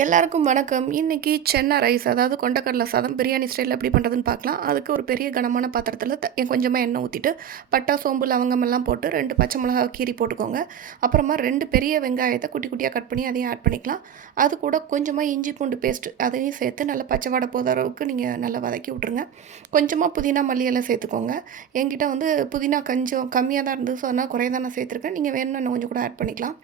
எல்லாருக்கும் வணக்கம். இன்றைக்கி சென்னா ரைஸ் அதாவது கொண்டக்கடலை சாதம் பிரியாணி ஸ்டைலில் எப்படி பண்ணுறதுன்னு பார்க்கலாம். அதுக்கு ஒரு பெரிய கனமான பாத்திரத்தில் கொஞ்சமாக எண்ணெய் ஊற்றிட்டு பட்டா சோம்பு லவங்கம் எல்லாம் போட்டு ரெண்டு பச்சை மிளகா கீரி போட்டுக்கோங்க. அப்புறமா ரெண்டு பெரிய வெங்காயத்தை குட்டி குட்டியாக கட் பண்ணி அதையும் ஆட் பண்ணிக்கலாம். அது கூட கொஞ்சமாக இஞ்சி பூண்டு பேஸ்ட் அதையும் சேர்த்து நல்லா பச்சை வாடை போகிற அளவுக்கு நீங்கள் நல்லா வதக்கி விட்ருங்க கொஞ்சமாக புதினா மல்லியெல்லாம் சேர்த்துக்கோங்க. என்கிட்ட வந்து புதினா கொஞ்சம் கம்மியாக தான் இருந்தது ஸோ அதனால் குறைய தான் நான் சேர்த்துருக்கேன். நீங்கள் வேணும்னா இன்னும் கொஞ்சம் கூட ஆட் பண்ணிக்கலாம்.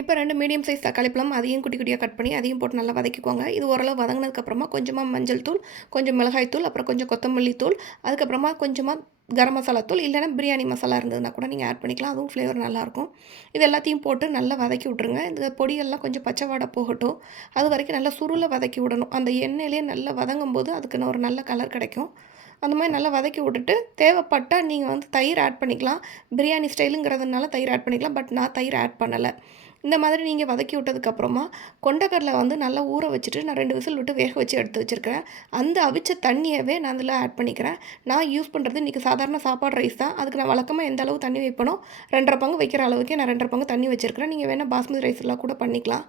இப்போ ரெண்டு மீடியம் சைஸ் தக்காளி பழம் அதையும் குட்டி குட்டியாக கட் பண்ணி அதையும் போட்டு நல்லா வதக்கிக்கோங்க. இது ஓரளவு வதங்கினதுக்கப்புறமா கொஞ்சமாக மஞ்சள் தூள் கொஞ்சம் மிளகாய் தூள் அப்புறம் கொஞ்சம் கொத்தமல்லி தூள் அதுக்கப்புறமா கொஞ்சமாக கரம் மசாலா தூள் இல்லைனா பிரியாணி மசாலா இருந்ததுன்னா கூட நீங்கள் ஆட் பண்ணிக்கலாம். அதுவும் ஃப்ளேவர் நல்லாயிருக்கும். இது எல்லாத்தையும் போட்டு நல்லா வதக்கி விட்ருங்க இந்த பொடியெல்லாம் கொஞ்சம் பச்சை வாடை போகட்டும். அது வரைக்கும் நல்லா சுருளை வதக்கி விடணும். அந்த எண்ணெயிலே நல்லா வதங்கும் போது அதுக்குன்னு ஒரு நல்ல கலர் கிடைக்கும். அந்த மாதிரி நல்லா வதக்கி விட்டுட்டு தேவைப்பட்டால் நீங்கள் வந்து தயிர் ஆட் பண்ணிக்கலாம். பிரியாணி ஸ்டைலுங்கிறதுனால தயிர் ஆட் பண்ணிக்கலாம். பட் நான் தயிர் ஆட் பண்ணலை. இந்த மாதிரி நீங்கள் வதக்கி விட்டதுக்கப்புறமா கொண்டக்கடலை வந்து நல்லா ஊற வச்சுட்டு நான் ரெண்டு விசில் விட்டு வேக வச்சு எடுத்து வச்சுருக்கிறேன். அந்த அவிச்ச தண்ணியவே நான் அதில் ஆட் பண்ணிக்கிறேன். நான் யூஸ் பண்ணுறது இன்றைக்கி சாதாரண சாப்பாடு ரைஸ் தான். அதுக்கு நான் வழக்கமாக எந்த அளவு தண்ணி வைப்பனோ ரெண்டரை பங்கு வைக்கிற அளவுக்கே நான் ரெண்டரை பங்கு தண்ணி வச்சுருக்கிறேன். நீங்கள் வேணால் பாஸ்மதி ரைஸ் எல்லாம் கூட பண்ணிக்கலாம்.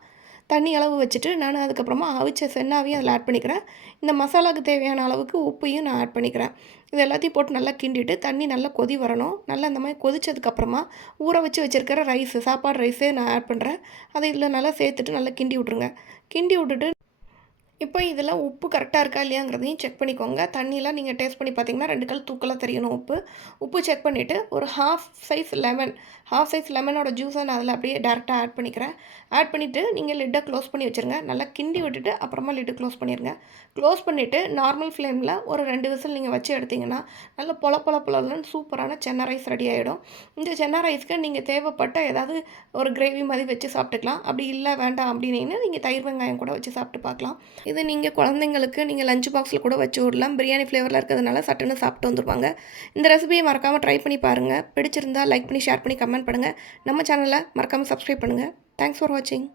தண்ணி அளவு வச்சுட்டு நான் அதுக்கப்புறமா அவிச்ச சென்னாவையும் அதில் ஆட் பண்ணிக்கிறேன். இந்த மசாலாவுக்கு தேவையான அளவுக்கு உப்பையும் நான் ஆட் பண்ணிக்கிறேன். இது எல்லாத்தையும் போட்டு நல்லா கிண்டிட்டு தண்ணி நல்லா கொதி வரணும். நல்லா இந்த மாதிரி கொதிச்சதுக்கப்புறமா ஊற வச்சு வச்சுருக்கிற ரைஸு சாப்பாடு ரைஸே நான் ஆட் பண்ணுறேன் அதை இதில் நல்லா சேர்த்துட்டு நல்லா கிண்டி விட்ருங்க கிண்டி விட்டுட்டு இப்போ இதில் உப்பு கரெக்டாக இருக்கா இல்லையாங்கிறதையும் செக் பண்ணிக்கோங்க. தண்ணியெலாம் நீங்கள் டேஸ்ட் பண்ணி பார்த்தீங்கன்னா ரெண்டு கல் தூக்கலாக தெரியணும் உப்பு. உப்பு செக் பண்ணிவிட்டு ஒரு half size lemon half size லெமனோட ஜூஸை நான் அதில் அப்படியே டேரெக்டாக ஆட் பண்ணிக்கிறேன். ஆட் பண்ணிவிட்டு நீங்கள் லிட்டை க்ளோஸ் பண்ணி வச்சுருங்க. நல்லா கிண்டி விட்டுட்டு அப்புறமா லிட்டு க்ளோஸ் பண்ணிடுங்க க்ளோஸ் பண்ணிவிட்டு நார்மல் ஃப்ளேமில் ஒரு ரெண்டு விசில் நீங்கள் வச்சு எடுத்திங்கன்னா நல்ல பொல பொல பொலன்னு சூப்பரான சென்னை ரைஸ் ரெடி ஆகிடும் இந்த சென்னை ரைஸ்க்கு நீங்கள் தேவைப்பட்ட ஏதாவது ஒரு கிரேவி மாதிரி வச்சு சாப்பிட்டுக்கலாம். அப்படி இல்லை வேண்டாம் அப்படின்னு நீங்கள் தயிர் வெங்காயம் கூட வச்சு சாப்பிட்டு பார்க்கலாம். இது நீங்கள் குழந்தைங்களுக்கு நீங்கள் லஞ்ச் பாக்ஸில் கூட வச்சு விடலாம். பிரியாணி ஃப்ளேவரில் இருக்கிறதுனால சட்டுன்னு சாப்பிட்டு வந்துருவாங்க. இந்த ரெசிபியை மறக்காமல் ட்ரை பண்ணி பாருங்கள் பிடிச்சிருந்தா லைக் பண்ணி ஷேர் பண்ணி கமெண்ட் பண்ணுங்கள் நம்ம சேனலை மறக்காமல் சப்ஸ்கிரைப் பண்ணுங்கள் தேங்க்ஸ் ஃபார் வாட்சிங்